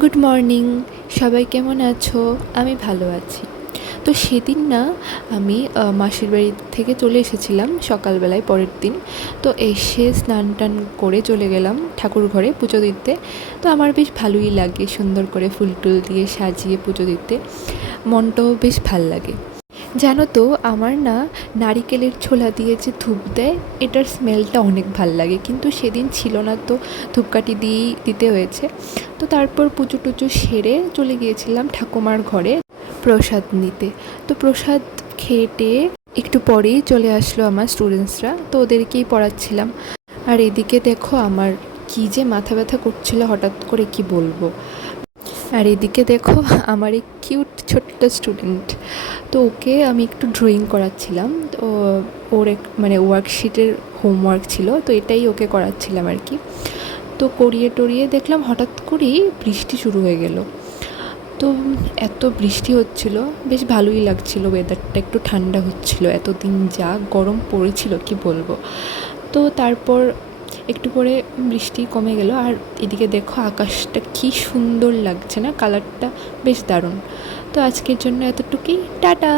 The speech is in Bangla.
গুড মর্নিং, সবাই কেমন আছো? আমি ভালো আছি। তো সেদিন না আমি মাসির বাড়ি থেকে চলে এসেছিলাম সকালবেলায় পরের দিন। তো এসে স্নান টান করে চলে গেলাম ঠাকুর ঘরে পুজো দিতে। তো আমার বেশ ভালোই লাগে সুন্দর করে ফুল টুল দিয়ে সাজিয়ে পুজো দিতে, মনটাও বেশ ভাল লাগে। জানো তো, আমার না নারিকেলের ছোলা দিয়ে যে ধূপ দেয়, এটার স্মেলটা অনেক ভাল লাগে, কিন্তু সেদিন ছিল না, তো ধূপকাঠি দিয়েই দিতে হয়েছে। তো তারপর পুজো টুজো সেরে চলে গিয়েছিলাম ঠাকুমার ঘরে প্রসাদ নিতে। তো প্রসাদ খেয়ে টেয়ে একটু পরেই চলে আসলো আমার স্টুডেন্টসরা, তো ওদেরকেই পড়াচ্ছিলাম। আর এদিকে দেখো আমার কী যে মাথা ব্যথা করছিল হঠাৎ করে, কি বলবো। আর এদিকে দেখো আমার এই কিউট ছোট্ট স্টুডেন্ট, তো ওকে আমি একটু ড্রয়িং করাচ্ছিলাম। তো ওর মানে ওয়ার্কশিটের হোমওয়ার্ক ছিল, তো এটাই ওকে করাচ্ছিলাম আর কি। তো করিয়ে টরিয়ে দেখলাম হঠাৎ করেই বৃষ্টি শুরু হয়ে গেল। তো এত বৃষ্টি হচ্ছিল, বেশ ভালোই লাগছিল, ওয়েদারটা একটু ঠান্ডা হচ্ছিল, এতদিন যা গরম পড়েছিল কি বলবো। তো তারপর একটু পরে বৃষ্টি কমে গেল, আর এদিকে দেখো আকাশটা কি সুন্দর লাগছে না, কালারটা বেশ দারুণ। তো আজকের জন্য এতটুকুই, টাটা।